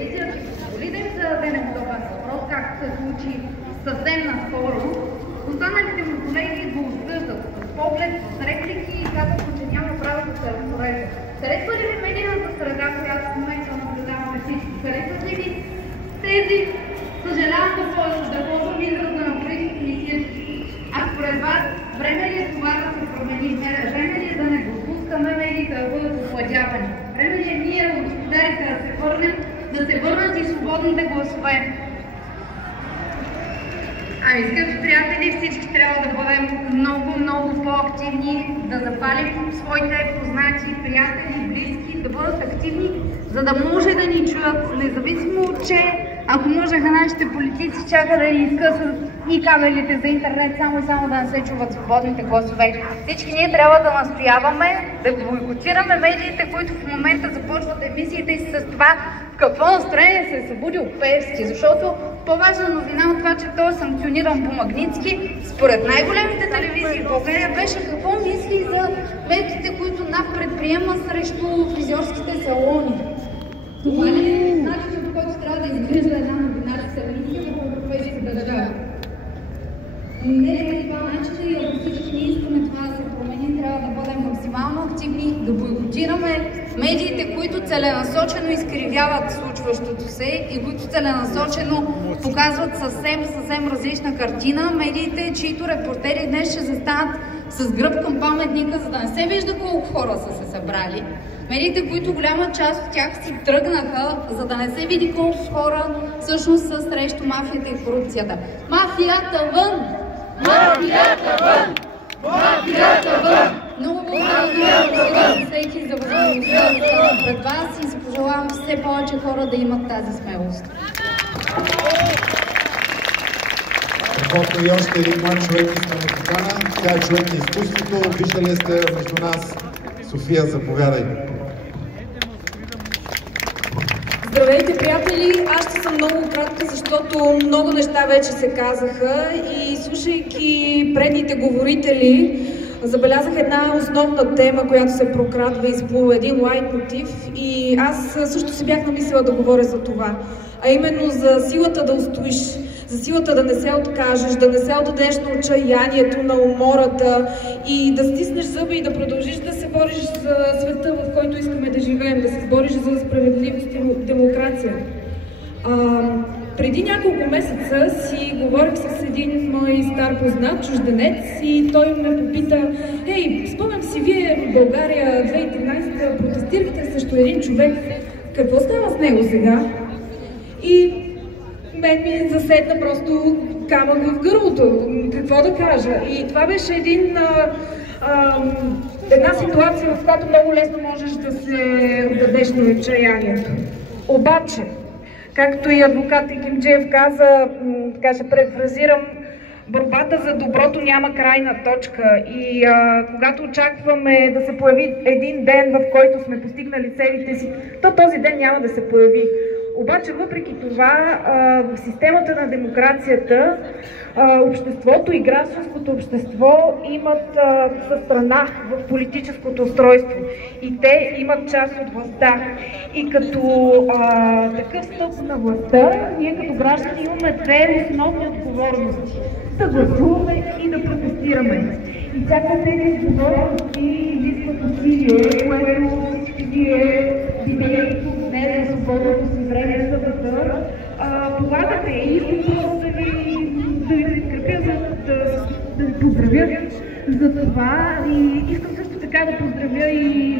Лидер за даден въпрос, както се случи съвсем наскоро, останалите му колеги го осъждат с поглед, с реплики и казват, че няма право да се разпорежда. Харесва ли ви медийната среда, която в момента наблюдаваме всички? Харесват ли ви тези, съжалявам да ползвам израза на политически, а според вас време ли е това да се промени? Време ли е да не допускаме медиите да бъдат охладявани? Време ли е ние, господарите, да се върнат и свободните гласове? Ами, скъпи приятели, всички трябва да бъдем много по-активни, да запалим своите познати, приятели, близки, да бъдат активни, за да може да ни чуят, независимо, че ако можеха нашите политици чака да ни изкъсват и кабелите за интернет, само да не се чуват свободните гласове. Всички ние трябва да настояваме, да бойкотираме медиите, които в момента започват емисиите си с това в какво настроение се е събудил Пеевски, защото по-важна новина от това, че той е санкциониран по Магнитски, според най-големите телевизии в България, беше какво мисли за мерките, които НАП предприема срещу фризьорските салони. Това ли е начинът, по който трябва да изглежда една новинарска емисия в европейска държава? Не е това начинът и ако всички ние искаме това да се промени, трябва да бъдем максимално активни, да бойкотираме медиите, които целенасочено изкривяват случващото се и които целенасочено показват съвсем различна картина. Медиите, чието репортери днес ще застанат с гръб към паметника, за да не се вижда колко хора са се събрали. Медиите, които голяма част от тях си тръгнаха, за да не се види колко хора всъщност са срещу мафията и корупцията. Мафията вън! Мафията вън! Мафията вън! Много благодаря всеки за възможността да стана пред вас и си пожелавам все повече хора да имат тази смелост. Каквото и още един млад човек искам да покана, тя е човек на изкуството. Виждали сте между нас. София, заповядай. Здравейте, приятели! Аз ще съм много кратка, защото много неща вече се казаха и слушайки предните говорители, забелязах една основна тема, която се прокрадва и изплува, един лайтмотив, и аз също си бях намислила да говоря за това, а именно за силата да устоиш, за силата да не се откажеш, да не се отдадеш на отчаянието, на умората и да стиснеш зъби и да продължиш да се бориш за света, в който искаме да живеем, да се бориш за справедливост и демокрация. Преди няколко месеца си говорих с един мой стар познат, чужденец, и той ме попита: "Ей, спомням си, вие в България 2013 протестирахте срещу един човек. Какво става с него сега?" И мен ми заседна просто камък в гърлото. Какво да кажа? И това беше една ситуация, в която много лесно можеш да се отдадеш на отчаянието. Обаче, както и адвокат Екимджиев каза, така ще префразирам, борбата за доброто няма крайна точка и когато очакваме да се появи един ден, в който сме постигнали целите си, то този ден няма да се появи. Обаче, въпреки това, в системата на демокрацията, обществото и гражданското общество имат страна в политическото устройство и те имат част от властта. И като такъв стълб на властта, ние като граждани имаме две основни отговорности: да гласуваме и да протестираме. И всяка тези отговорности изискват усилие, което всички вие видели днес за свободното си време за да полагате, и искам да ви подкрепя, да ви поздравя за това, и искам също така да поздравя и